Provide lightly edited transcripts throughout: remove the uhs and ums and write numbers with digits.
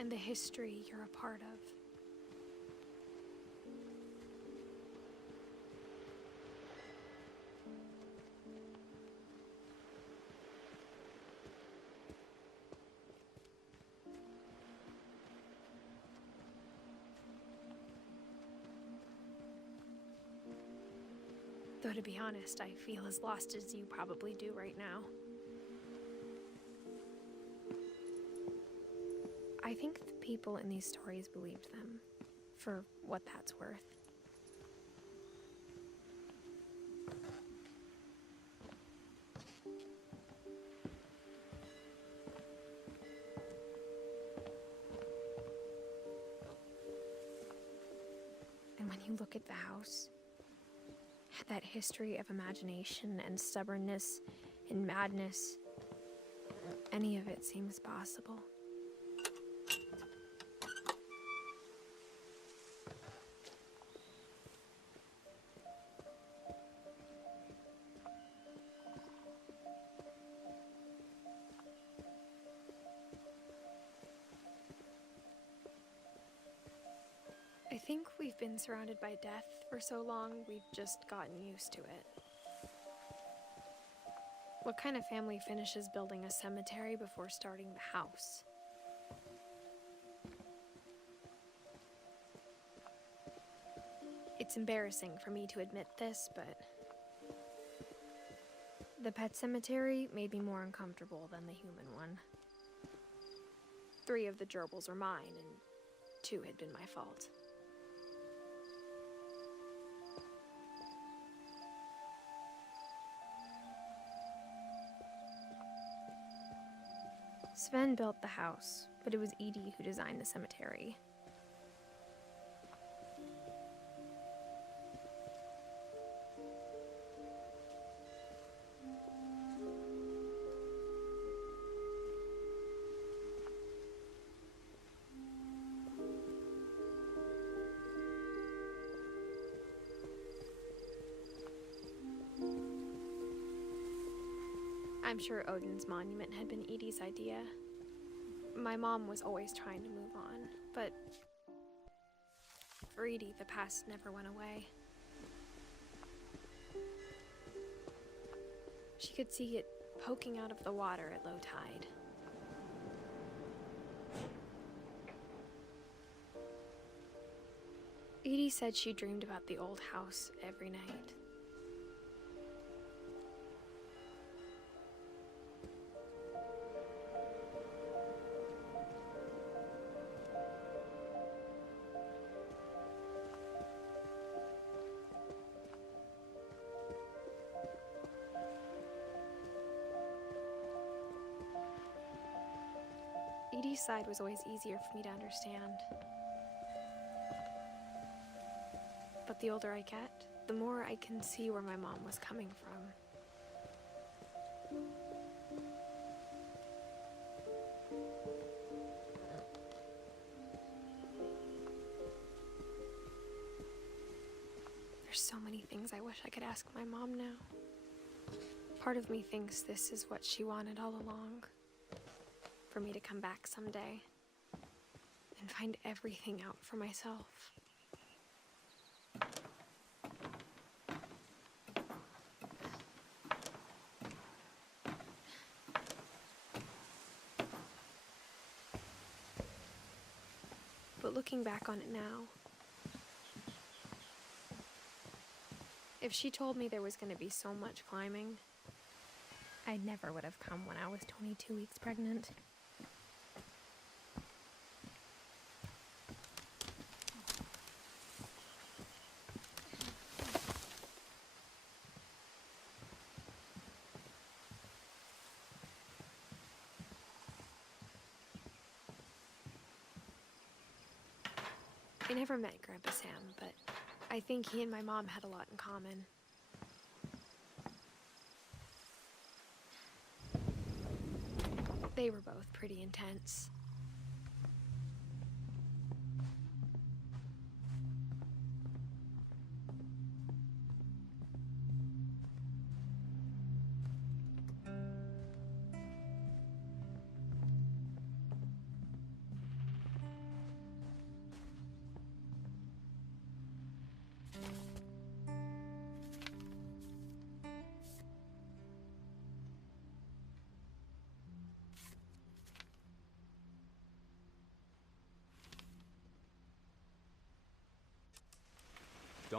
and the history you're a part of. Though to be honest, I feel as lost as you probably do right now. I think the people in these stories believed them, for what that's worth. And when you look at the house, that history of imagination and stubbornness and madness, any of it seems possible. I think we've been surrounded by death for so long, we've just gotten used to it. What kind of family finishes building a cemetery before starting the house? It's embarrassing for me to admit this, but the pet cemetery made me more uncomfortable than the human one. 3 of the gerbils were mine, and 2 had been my fault. Sven built the house, but it was Edith who designed the cemetery. I'm sure Odin's monument had been Edie's idea. My mom was always trying to move on, but for Edie, the past never went away. She could see it poking out of the water at low tide. Edie said she dreamed about the old house every night. Edie's side was always easier for me to understand. But the older I get, the more I can see where my mom was coming from. There's so many things I wish I could ask my mom now. Part of me thinks this is what she wanted all along. For me to come back someday and find everything out for myself. But looking back on it now, if she told me there was going to be so much climbing, I never would have come when I was 22 weeks pregnant. I never met Grandpa Sam, but I think he and my mom had a lot in common. They were both pretty intense.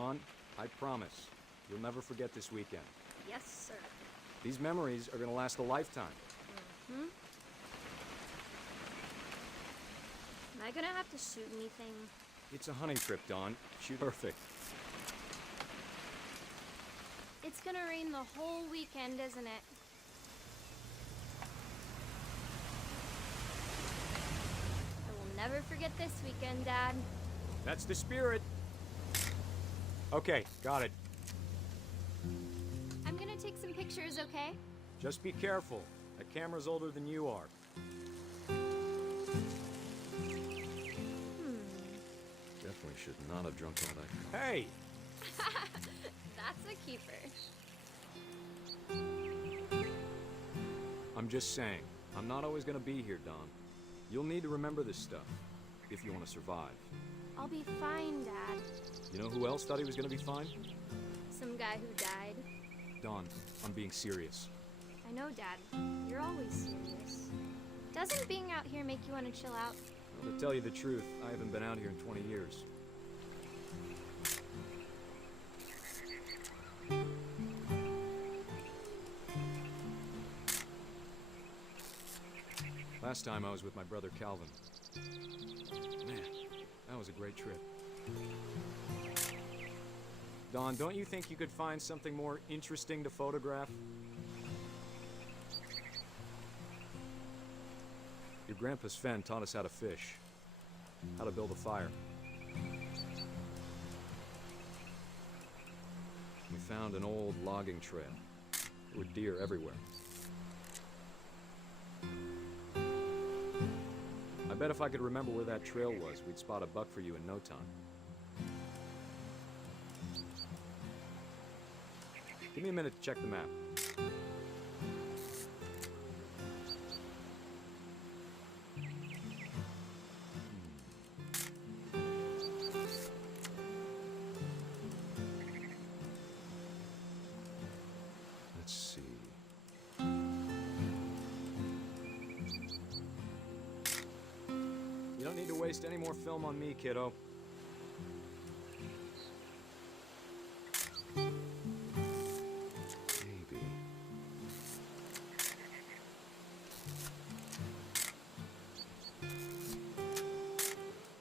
Dawn, I promise, you'll never forget this weekend. Yes, sir. These memories are gonna last a lifetime. Hmm? Am I gonna have to shoot anything? It's a hunting trip, Dawn. Shoot perfect. It's gonna rain the whole weekend, isn't it? I will never forget this weekend, Dad. That's the spirit. Okay, got it. I'm gonna take some pictures, okay? Just be careful. That camera's older than you are. Definitely should not have drunk all that. Hey! That's a keeper. I'm just saying, I'm not always gonna be here, Dawn. You'll need to remember this stuff, if you want to survive. I'll be fine, Dad. You know who else thought he was gonna be fine? Some guy who died. Dawn, I'm being serious. I know, Dad. You're always serious. Doesn't being out here make you want to chill out? Well, to tell you the truth, I haven't been out here in 20 years. Last time I was with my brother Calvin. Man, that was a great trip. Dawn, don't you think you could find something more interesting to photograph? Your grandpa Sven taught us how to fish, how to build a fire. We found an old logging trail. There were deer everywhere. I bet if I could remember where that trail was, we'd spot a buck for you in no time. Give me a minute to check the map. Let's see. You don't need to waste any more film on me, kiddo. Maybe.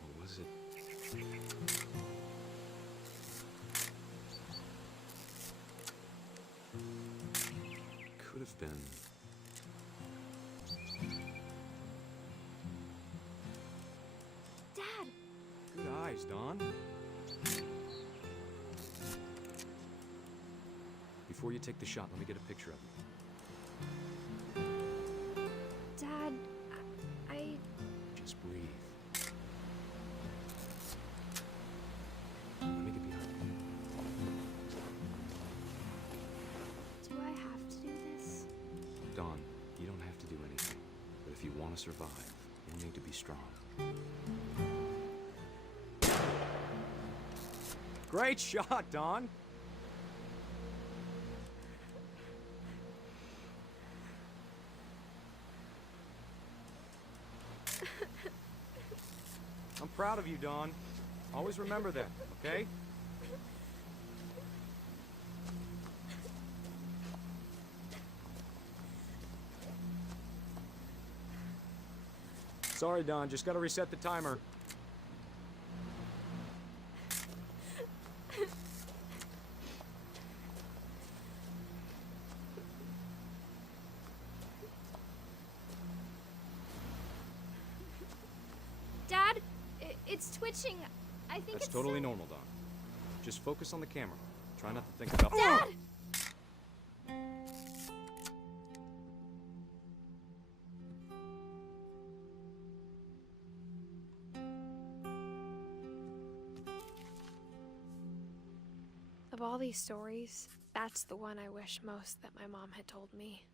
Or was it? Could have been. Dad! Good eyes, Dawn. Before you take the shot, let me get a picture of you. Dad, I... Just breathe. Let me get behind you. Do I have to do this? Dawn, you don't have to do anything. But if you want to survive, you need to be strong. Great shot, Dawn! I'm proud of you, Dawn. Always remember that, okay? Sorry, Dawn. Just gotta reset the timer. Dad, it's twitching. I think That's it's totally normal, Dawn. Just focus on the camera. Try not to think about... Dad! Of all these stories, that's the one I wish most that my mom had told me.